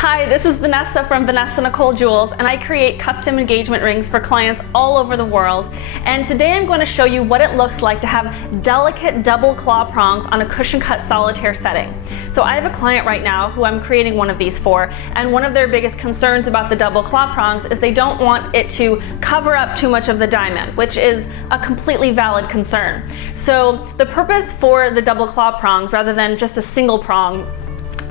Hi, this is Vanessa from Vanessa Nicole Jewels, and I create custom engagement rings for clients all over the world. And today I'm going to show you what it looks like to have delicate double claw prongs on a cushion cut solitaire setting. So I have a client right now who I'm creating one of these for, and one of their biggest concerns about the double claw prongs is they don't want it to cover up too much of the diamond, which is a completely valid concern. So the purpose for the double claw prongs, rather than just a single prong,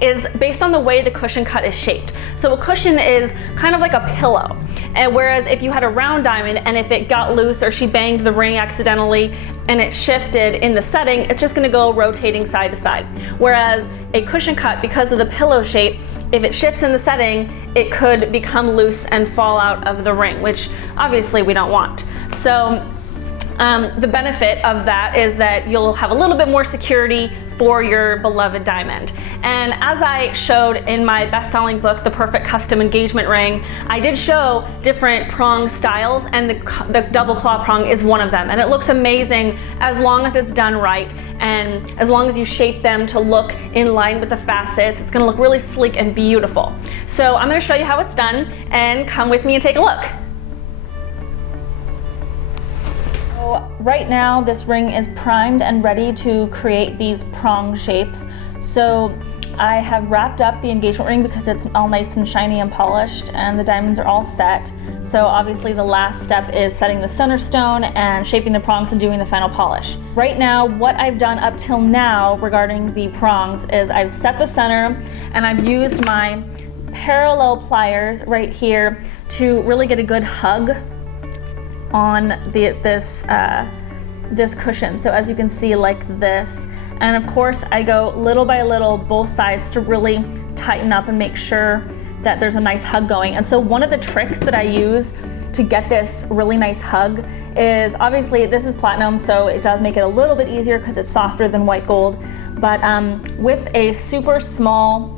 is based on the way the cushion cut is shaped. So a cushion is kind of like a pillow, and whereas if you had a round diamond and if it got loose or she banged the ring accidentally and it shifted in the setting, it's just going to go rotating side to side. Whereas a cushion cut, because of the pillow shape, if it shifts in the setting, it could become loose and fall out of the ring, which obviously we don't want. So the benefit of that is that you'll have a little bit more security for your beloved diamond. And as I showed in my best-selling book, The Perfect Custom Engagement Ring, I did show different prong styles, and the double claw prong is one of them. And it looks amazing as long as it's done right, and as long as you shape them to look in line with the facets. It's gonna look really sleek and beautiful. So I'm gonna show you how it's done, and come with me and take a look. Right now this ring is primed and ready to create these prong shapes. So I have wrapped up the engagement ring because it's all nice and shiny and polished, and the diamonds are all set. So obviously the last step is setting the center stone and shaping the prongs and doing the final polish. Right now, what I've done up till now regarding the prongs is I've set the center, and I've used my parallel pliers right here to really get a good hug on this cushion. So as you can see, like this. And of course I go little by little both sides to really tighten up and make sure that there's a nice hug going. And so one of the tricks that I use to get this really nice hug is, obviously this is platinum, so it does make it a little bit easier because it's softer than white gold, but with a super small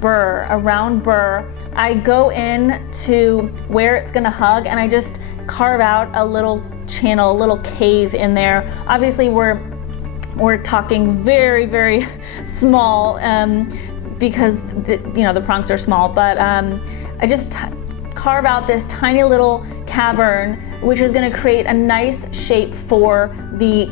burr, a round burr, I go in to where it's gonna hug and I just carve out a little channel, a little cave in there. Obviously we're talking very, very small because the prongs are small, but I just carve out this tiny little cavern, which is going to create a nice shape for the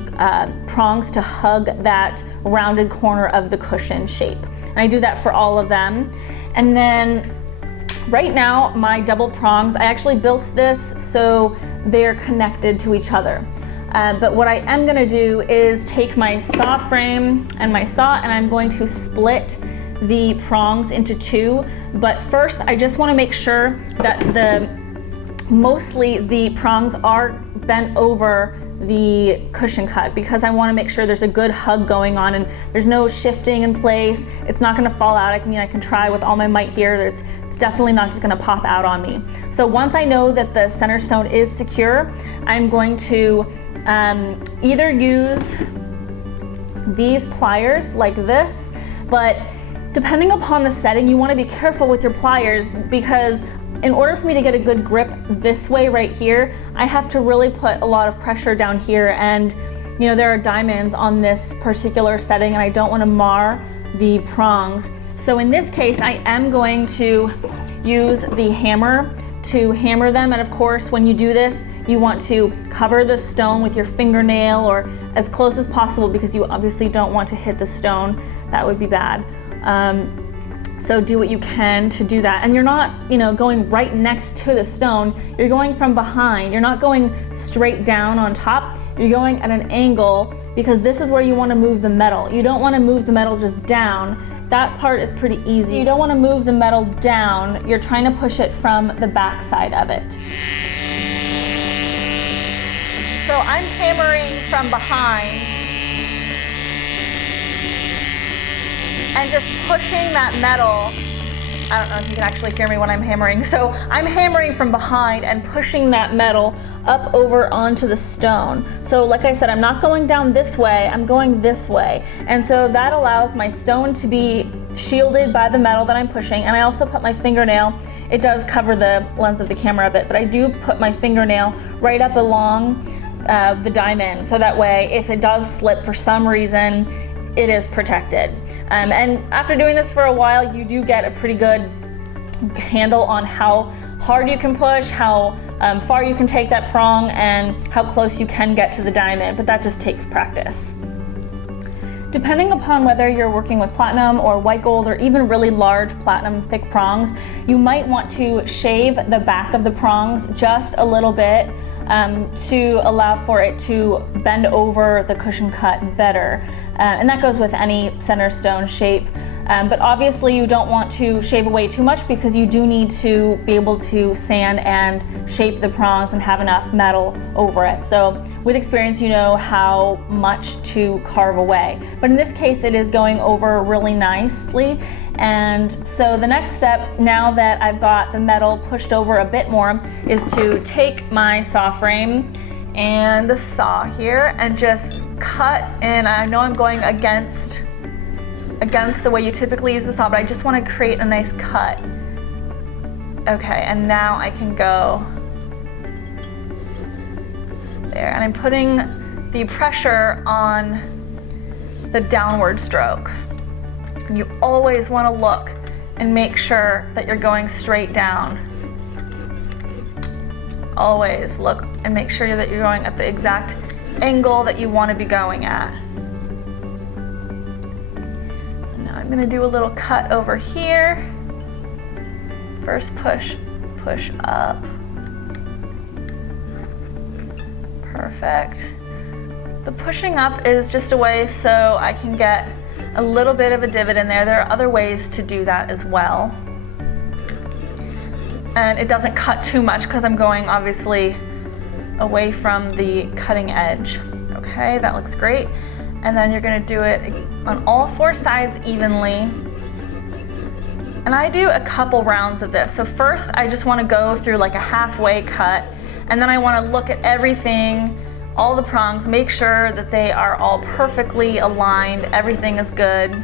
prongs to hug that rounded corner of the cushion shape. And I do that for all of them. And then right now my double prongs, I actually built this so they're connected to each other. But what I am going to do is take my saw frame and my saw, and I'm going to split the prongs into two. But first I just want to make sure that mostly the prongs are bent over the cushion cut, because I want to make sure there's a good hug going on and there's no shifting in place. It's not going to fall out. I mean, I can try with all my might here. It's definitely not just going to pop out on me. So once I know that the center stone is secure, I'm going to either use these pliers like this, but depending upon the setting, you want to be careful with your pliers, because in order for me to get a good grip this way right here, I have to really put a lot of pressure down here, and there are diamonds on this particular setting and I don't want to mar the prongs. So in this case I am going to use the hammer to hammer them, and of course when you do this you want to cover the stone with your fingernail or as close as possible, because you obviously don't want to hit the stone. That would be bad. So do what you can to do that. And you're not, going right next to the stone. You're going from behind. You're not going straight down on top. You're going at an angle, because this is where you want to move the metal. You don't want to move the metal just down. That part is pretty easy. You don't want to move the metal down. You're trying to push it from the back side of it. So I'm hammering from behind and just pushing that metal. I don't know if you can actually hear me when I'm hammering. So I'm hammering from behind and pushing that metal up over onto the stone. So like I said, I'm not going down this way, I'm going this way. And so that allows my stone to be shielded by the metal that I'm pushing. And I also put my fingernail, it does cover the lens of the camera a bit, but I do put my fingernail right up along the diamond, so that way if it does slip for some reason, it is protected. And after doing this for a while, you do get a pretty good handle on how hard you can push, how far you can take that prong, and how close you can get to the diamond, but that just takes practice. Depending upon whether you're working with platinum or white gold or even really large platinum thick prongs, you might want to shave the back of the prongs just a little bit to allow for it to bend over the cushion cut better. And that goes with any center stone shape. But obviously you don't want to shave away too much because you do need to be able to sand and shape the prongs and have enough metal over it. So with experience, you know how much to carve away. But in this case, it is going over really nicely. And so the next step, now that I've got the metal pushed over a bit more, is to take my saw frame and the saw here and just cut. And I know I'm going against the way you typically use the saw, but I just want to create a nice cut. Okay, and now I can go there, and I'm putting the pressure on the downward stroke. And you always want to look and make sure that you're going straight down. Always look and make sure that you're going at the exact angle that you want to be going at. I'm gonna do a little cut over here. First push up. Perfect. The pushing up is just a way so I can get a little bit of a divot in there. There are other ways to do that as well. And it doesn't cut too much because I'm going obviously away from the cutting edge. Okay, that looks great. And then you're gonna do it on all four sides evenly. And I do a couple rounds of this. So first I just wanna go through like a halfway cut, and then I wanna look at everything, all the prongs, make sure that they are all perfectly aligned, everything is good.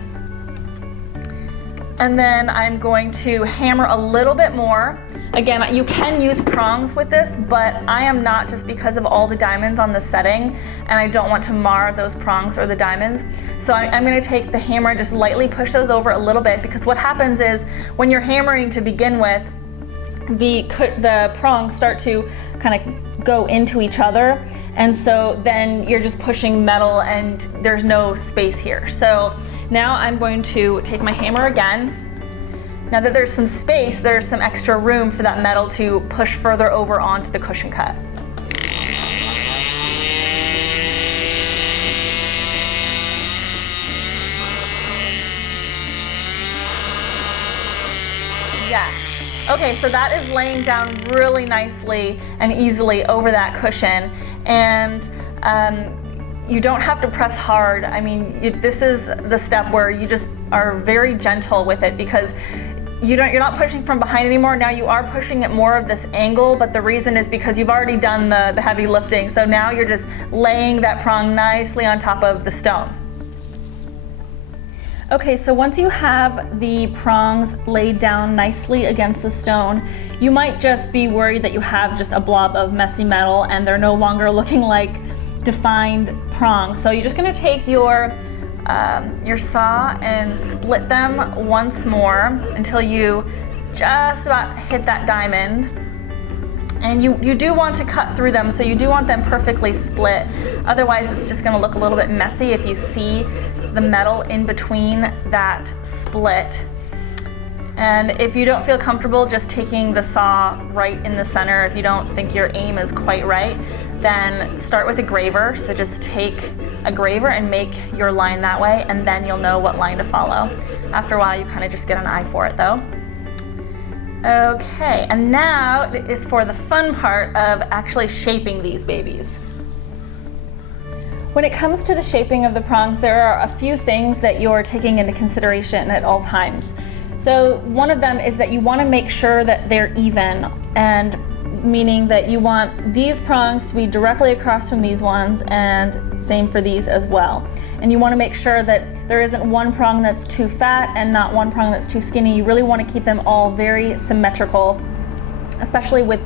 And then I'm going to hammer a little bit more. Again, you can use prongs with this, but I am not, just because of all the diamonds on the setting, and I don't want to mar those prongs or the diamonds. So I'm gonna take the hammer and just lightly push those over a little bit, because what happens is when you're hammering to begin with, the prongs start to kind of go into each other, and so then you're just pushing metal and there's no space here. So now I'm going to take my hammer again. Now that there's some space, there's some extra room for that metal to push further over onto the cushion cut. Yeah. Okay, so that is laying down really nicely and easily over that cushion. And you don't have to press hard. I mean, this is the step where you just are very gentle with it, because you're not pushing from behind anymore. Now you are pushing at more of this angle, but the reason is because you've already done the heavy lifting. So now you're just laying that prong nicely on top of the stone. Okay, so once you have the prongs laid down nicely against the stone, you might just be worried that you have just a blob of messy metal and they're no longer looking like defined prongs. So you're just gonna take your saw and split them once more until you just about hit that diamond. And you do want to cut through them, so you do want them perfectly split. Otherwise it's just gonna look a little bit messy if you see the metal in between that split. And if you don't feel comfortable just taking the saw right in the center, if you don't think your aim is quite right, then start with a graver. So just take a graver and make your line that way, and then you'll know what line to follow. After a while, you kind of just get an eye for it though. Okay, and now is for the fun part of actually shaping these babies. When it comes to the shaping of the prongs, there are a few things that you're taking into consideration at all times. So one of them is that you want to make sure that they're even, and meaning that you want these prongs to be directly across from these ones, and same for these as well. And you want to make sure that there isn't one prong that's too fat and not one prong that's too skinny. You really want to keep them all very symmetrical, especially with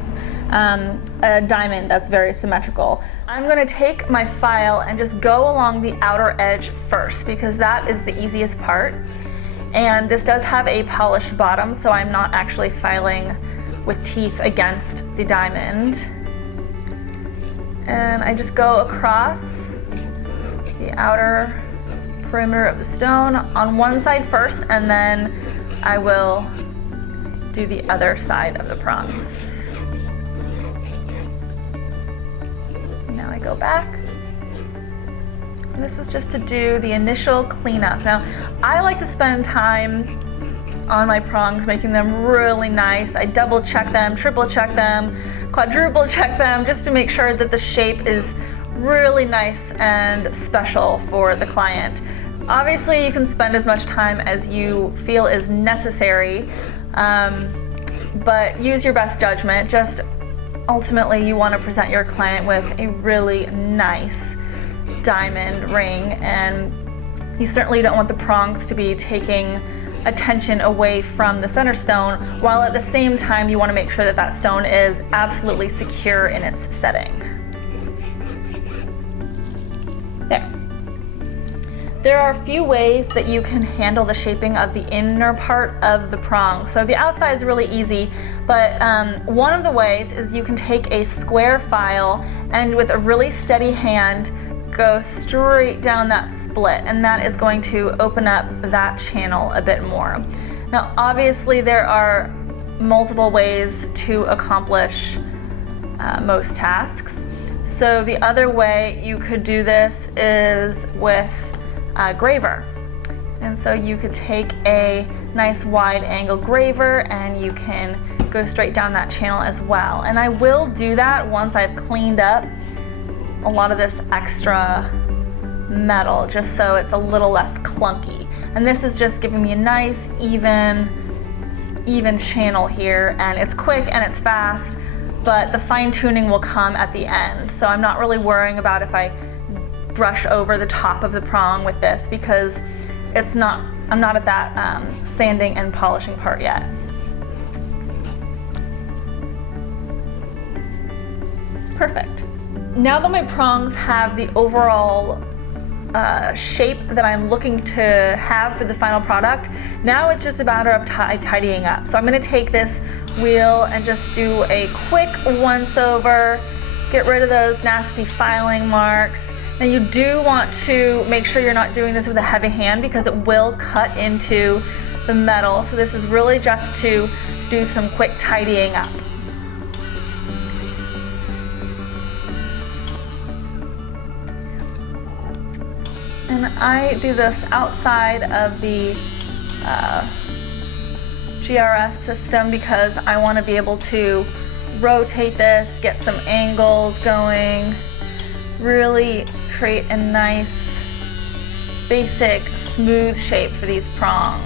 a diamond that's very symmetrical. I'm going to take my file and just go along the outer edge first, because that is the easiest part. And this does have a polished bottom, so I'm not actually filing with teeth against the diamond. And I just go across the outer perimeter of the stone on one side first, and then I will do the other side of the prongs. Now I go back. And this is just to do the initial cleanup. Now, I like to spend time on my prongs, making them really nice. I double check them, triple check them, quadruple check them, just to make sure that the shape is really nice and special for the client. Obviously, you can spend as much time as you feel is necessary, but use your best judgment. Just ultimately, you want to present your client with a really nice diamond ring, and you certainly don't want the prongs to be taking attention away from the center stone, while at the same time you want to make sure that that stone is absolutely secure in its setting. There are a few ways that you can handle the shaping of the inner part of the prong. So the outside is really easy, but one of the ways is you can take a square file and with a really steady hand go straight down that split, and that is going to open up that channel a bit more. Now obviously there are multiple ways to accomplish most tasks. So the other way you could do this is with graver. And so you could take a nice wide angle graver and you can go straight down that channel as well. And I will do that once I've cleaned up a lot of this extra metal, just so it's a little less clunky. And this is just giving me a nice even channel here, and it's quick and it's fast, but the fine tuning will come at the end. So I'm not really worrying about if I brush over the top of the prong with this, because I'm not at that sanding and polishing part yet. Perfect. Now that my prongs have the overall shape that I'm looking to have for the final product, now it's just a matter of tidying up. So I'm going to take this wheel and just do a quick once over, get rid of those nasty filing marks. Now you do want to make sure you're not doing this with a heavy hand, because it will cut into the metal. So this is really just to do some quick tidying up. And I do this outside of the GRS system because I want to be able to rotate this, get some angles going, really create a nice, basic, smooth shape for these prongs.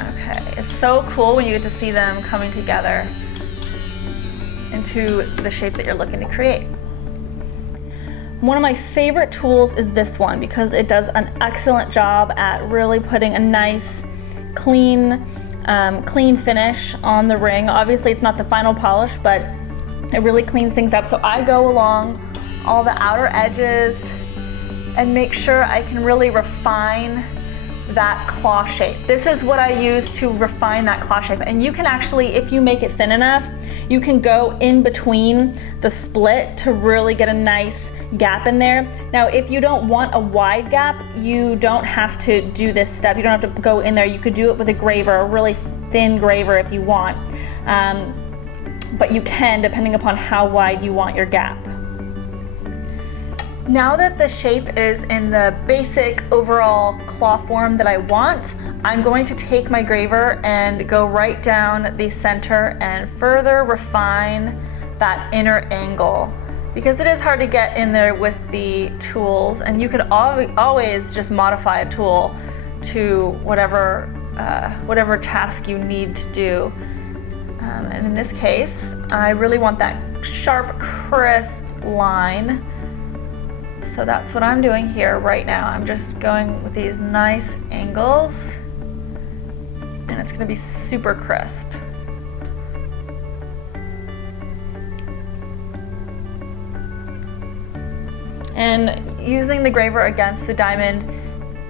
Okay, it's so cool when you get to see them coming together into the shape that you're looking to create. One of my favorite tools is this one because it does an excellent job at really putting a nice, clean finish on the ring. Obviously it's not the final polish, but it really cleans things up. So I go along all the outer edges and make sure I can really refine that claw shape. This is what I use to refine that claw shape. And you can actually, if you make it thin enough, you can go in between the split to really get a nice gap in there. Now, if you don't want a wide gap, you don't have to do this step. You don't have to go in there. You could do it with a graver, a really thin graver if you want. But you can, depending upon how wide you want your gap. Now that the shape is in the basic overall claw form that I want, I'm going to take my graver and go right down the center and further refine that inner angle, because it is hard to get in there with the tools, and you could always just modify a tool to whatever task you need to do. And in this case, I really want that sharp, crisp line. So that's what I'm doing here right now. I'm just going with these nice angles, and it's going to be super crisp. And using the graver against the diamond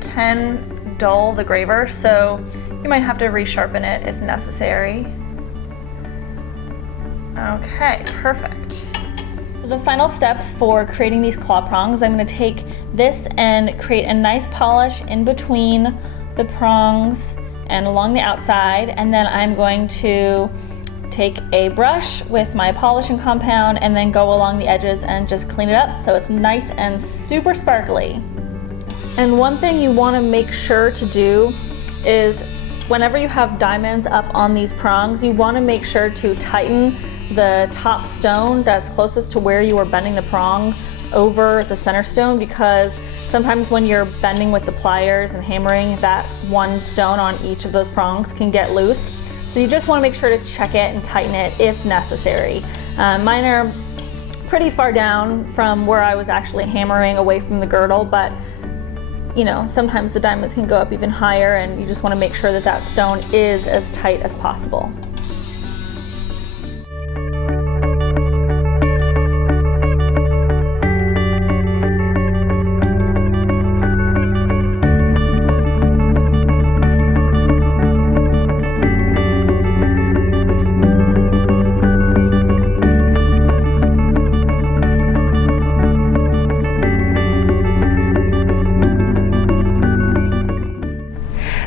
can dull the graver, so you might have to resharpen it if necessary. Okay, perfect. So the final steps for creating these claw prongs, I'm going to take this and create a nice polish in between the prongs and along the outside, and then I'm going to take a brush with my polishing compound and then go along the edges and just clean it up so it's nice and super sparkly. And one thing you want to make sure to do is whenever you have diamonds up on these prongs, you want to make sure to tighten the top stone that's closest to where you are bending the prong over the center stone, because sometimes when you're bending with the pliers and hammering, that one stone on each of those prongs can get loose. So you just want to make sure to check it and tighten it if necessary. Mine are pretty far down from where I was actually hammering away from the girdle, but you know, sometimes the diamonds can go up even higher, and you just want to make sure that that stone is as tight as possible.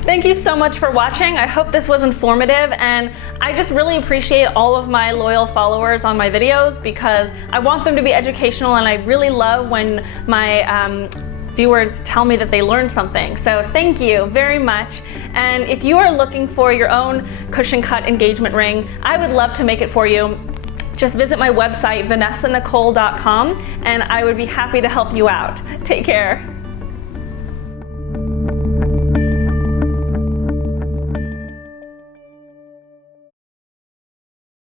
Thank you so much for watching. I hope this was informative, and I just really appreciate all of my loyal followers on my videos because I want them to be educational, and I really love when my viewers tell me that they learned something. So thank you very much. And if you are looking for your own cushion cut engagement ring, I would love to make it for you. Just visit my website, vanessanicole.com, and I would be happy to help you out. Take care.